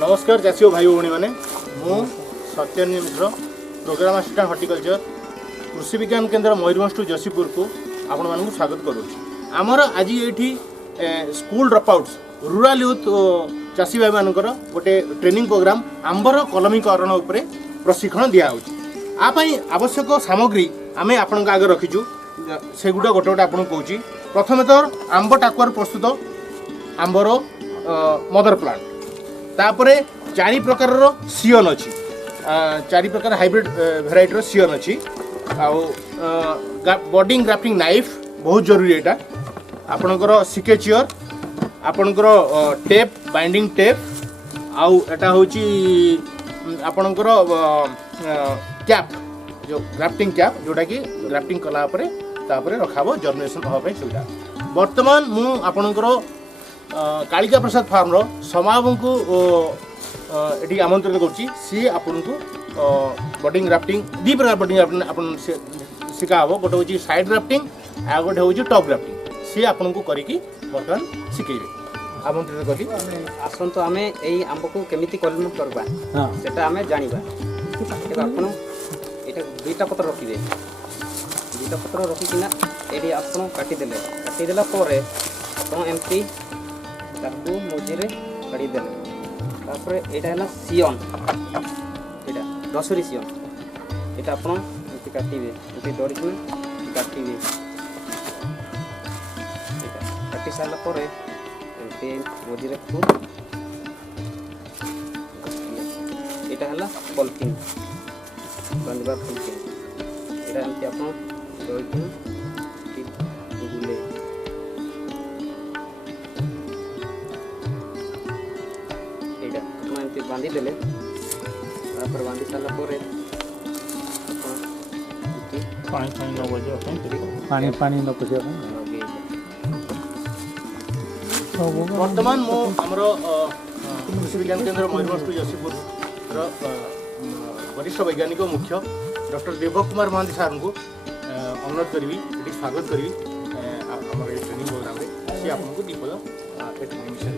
नमस्कार चाषी भाई भौणी मैंने मु सत्यन्य मिश्र प्रोग्राम असिस्टेंट हॉर्टिकल्चर कृषि विज्ञान केन्द्र मयूरभंज टू जसीपुर को आपण मानक स्वागत करुच्ची। आमर आज ये school drop outs rural youth चाषी भाई मानकर गोटे ट्रेनिंग प्रोग्राम आंबर कलमीकरण उपरे प्रशिक्षण दिखाई आवश्यक सामग्री आम आपण आगे रखीचु से गोटे गोटे आपको कहूँ। प्रथम तो आंब टाकुआर प्रस्तुत आंबर मदर प्लांट तापरे चारि प्रकार सियन अच्छी चारि प्रकार हाइब्रिड भेराइटर सियन अच्छी बडिंग ग्राफ्टिंग नाइफ बहुत जरूरी एटा आपणकर सिकेचियर आपणकर टेप बाइंडिंग टेप आउ एटा होची आपणकर कैप जो ग्राफ्टिंग कैप जोटा कि ग्राफ्टिंग कला परे तापरे रखाबो जर्मिनेशन होबा पय सुविधा। वर्तमान मु आपणकर कालिका प्रसाद फार्म रो समाबू को ये आमंत्रित करुच्ची। सी आपन को बडिंग ग्राफ्टिंग दी प्रकार बडिंग ग्राफ्टिंग आपन शिखा हम गोटे हूँ साइड ग्राफ्टिंग आ गोटे हूँ टॉप ग्राफ्टिंग सी आपन को करके बर्तमान शिखेबे आमंत्रित करी आसतु आम यही आंब को केमिति कलम करवा सेटा आम जानिबा। आपन एटा दुईटा पत्र रखिबे दुईटा पत्र रखिकिना एडी आपन काटिदेला परे आपन एमती ताकू मझे काढ़ीदे तापर यहाँ है सियन यहाँ दशरी सियन यहाँ आप काटे डरिकी काटे काटी सारापर एमती मझे फुल यहाँ है पॉलिथिन बांधवा पॉलिथिन यहाँ एमती आप डरिकी बुले बांधी देले बांधी सारा पानी न पशिया वर्तमान मो हमरो कृषि विज्ञान केन्द्र मयूरभंज टू जसीपुर वरिष्ठ वैज्ञानिक मुख्य डॉक्टर देवक कुमार महांती सार को अनुरोध करी स्वागत करी ट्रेनिंग प्रोग्राम सी आपको दीपद ट्रेनिंग विषय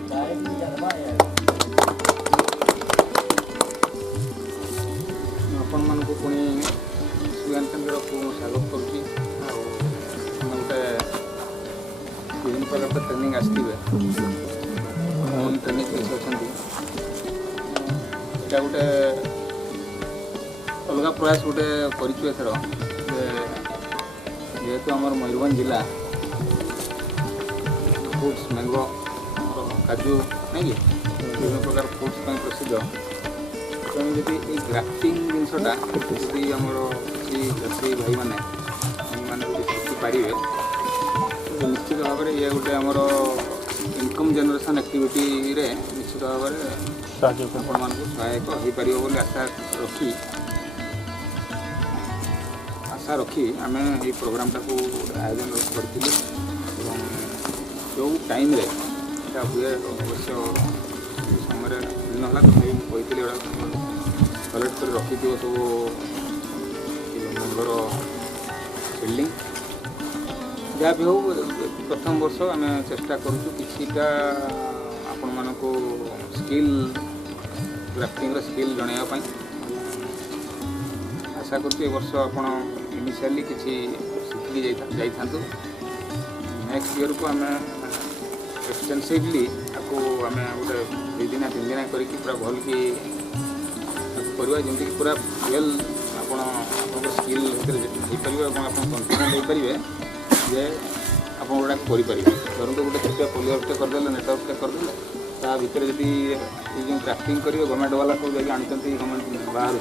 आपण मान को पुणी विज्ञान केन्द्र को स्वागत करुँची गोटे विभिन्न प्रकार ट्रेनिंग आसवे ट्रेनिंग अच्छा यहाँ गोटे अलग प्रयास गोटे कर जेहेतु आम मयूरभंज जिला फ्रुट्स मैंगो काजू नहीं कि विभिन्न प्रकार फ्रुट्स प्रसिद्ध तेणु जब ग्राफ्टिंग जिनसा जी आम चाषी भाई मैंने शिखिपारे तो निश्चित भाव में ये गोटे आमर इनकम जनरेशन एक्टिविटी रे निश्चित भाव में आपण मान सहायक हो पार बोली आशा रखी आम ये प्रोग्राम टाक आयोजन करूँ जो टाइम रे हुए अवश्य समय भिन्न है तो कही कलेक्ट कर रखी सब मंगर बिल्डिंग जहाँ भी हो प्रथम वर्ष आम चेष्टा करूटा आपण मान को स्किल ग्राफ्टिंग स्किल जनवाई आशा करुँ वर्ष आप इनिशियली किसी शिखी जाइथांतु नेक्स्ट ईयर को आम एक्सटेंसिवली आपको आम गोटे 2 दिन 3 दिन करके पूरा भल की करवा जमीक पूरा वेल आप स्किल हो कन्फिडेंट हो पारे जे आप गोटा करें धरत गोटे छोटिया पोलियोटे करदे नेटवर्कटे करदे ता भर जब ये क्राफ्टिंग करेंगे गवर्नमेंट वाला सब जाकि आनी गवर्नमेंट बाहर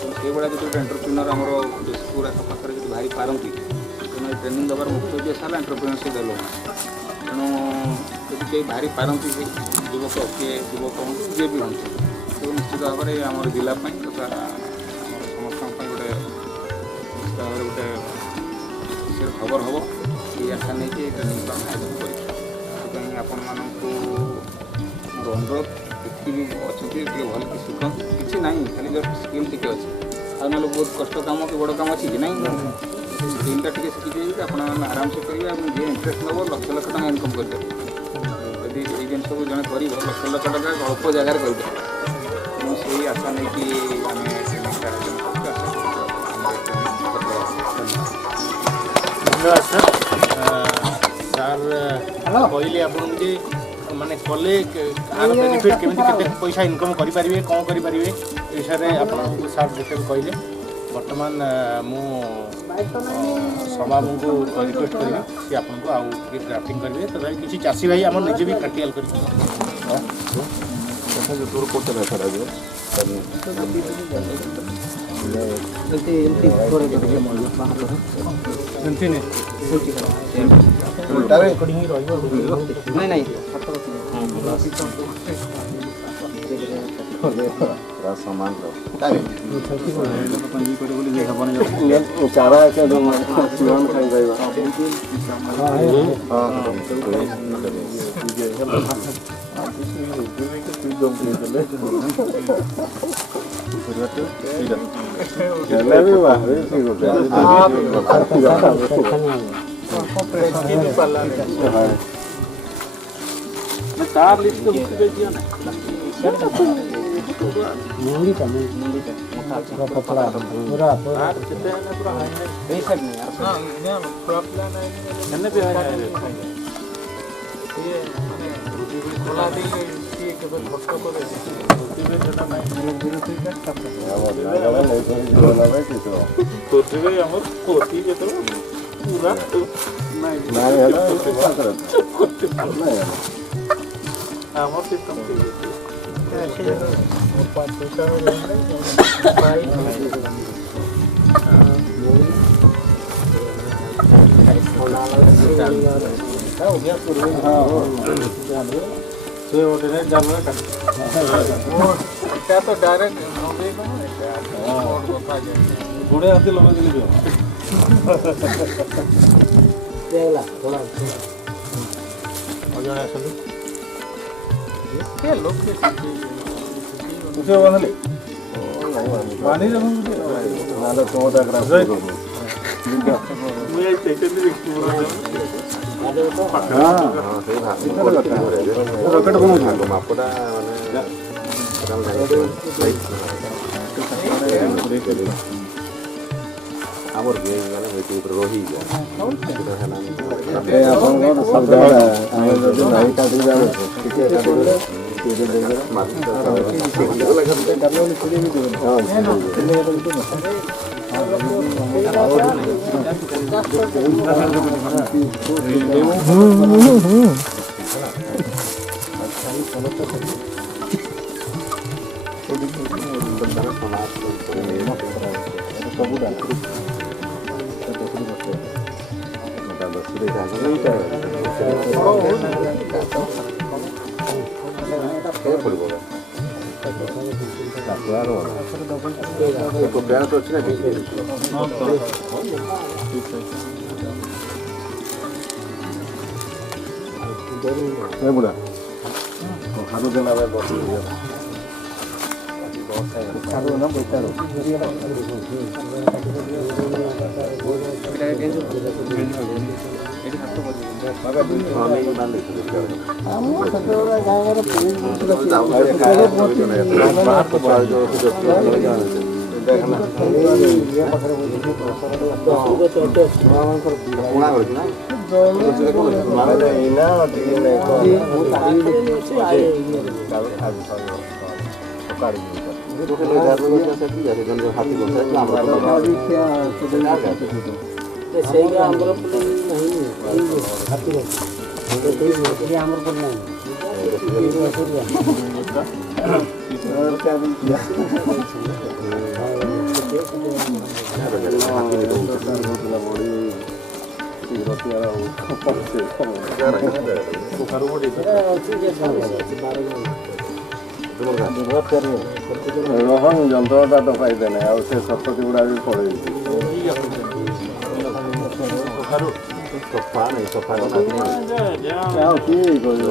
तो से भाया जो एंटरप्रेन्योर आम जसपुर आखपाखे जो बाहरी पारती तेनाली ट्रेनिंग देवार मुख्य उद्देश्य है एंटरप्रेन्योरशिप डेवलपमेंट तेणु जब कहीं बाहरी पारती युवक किए युवक हूँ जी भी हूँ तो निश्चित भाव में आम जिलापी तथा समस्त गोटे निश्चित भाव में गोटे खुशी खबर हम ये आशा नहीं कि ट्रेनिंग आयोजन कर आपण मानक अनुरोध ये भी अच्छा भल कि शिख कि ना खाली जस्ट स्किल टी अच्छे आ ना बहुत कष्ट कम कि बड़ कम अच्छी कि ना स्किलटा टी शिखी आप आराम से करेंगे जी इंटरेस्ट नब लक्ष लक्ष टाँग इनकम कर जब ये जिन सब जन कर लक्ष लक्ष टाँग अल्प जगार कर এই আশা নেই আমি সেমিস্টার আয়োজন করছি আশা করছি আমার ধন্যবাদ স্যার ସାର୍ କହିଲେ ଆପଣଙ୍କୁ ଯେ ମାନେ କଲେ ଆର ବେନିଫିଟ୍ କେମିତି କେତେ ପଇସା ଇନକମ୍ କରିପାରିବେ କ'ଣ କରିପାରିବେ ଏ ବିଷୟରେ ଆପଣଙ୍କୁ ସାର୍ ଡିଟେଲ୍ କହିଲେ ବର୍ତ୍ତମାନ ମୁଁ ସଭାଙ୍କୁ ରିକ୍ୱେଷ୍ଟ କରିବି ସେ ଆପଣଙ୍କୁ ଆଉ ଟିକେ ଗ୍ରାଫ୍ଟିଂ କରିବେ ତଥାପି କିଛି ଚାଷୀ ଭାଇ ଆମର ନିଜେ ବି ପ୍ରାକ୍ଟିକାଲ୍ କରିକି ତୋର କୋଟେ ଭାଷା ରାଜ୍ୟ ନାଇଁ ନାଇଁ ସମାନ ଚାରା ତାର ଲିଷ୍ଟ আমার সিস্টেম तो डायरेक्ट गोड़े हाथी लगे दिल्ली ମାପଟା ଆମର ମାନେ ରହିଯାଏ ବୁଢା ହାତ ଦେଲା ବସି ରୋହନ ଯନ୍ତ୍ରଟା ତ ପାଇଦେଲେ ଆଉ ସେ ଶତପତି ଗୁଡ଼ା ବି ପଳେଇଛି ସଫା ନାଇଁ ସଫା ଆଉ କିଏ କହିବ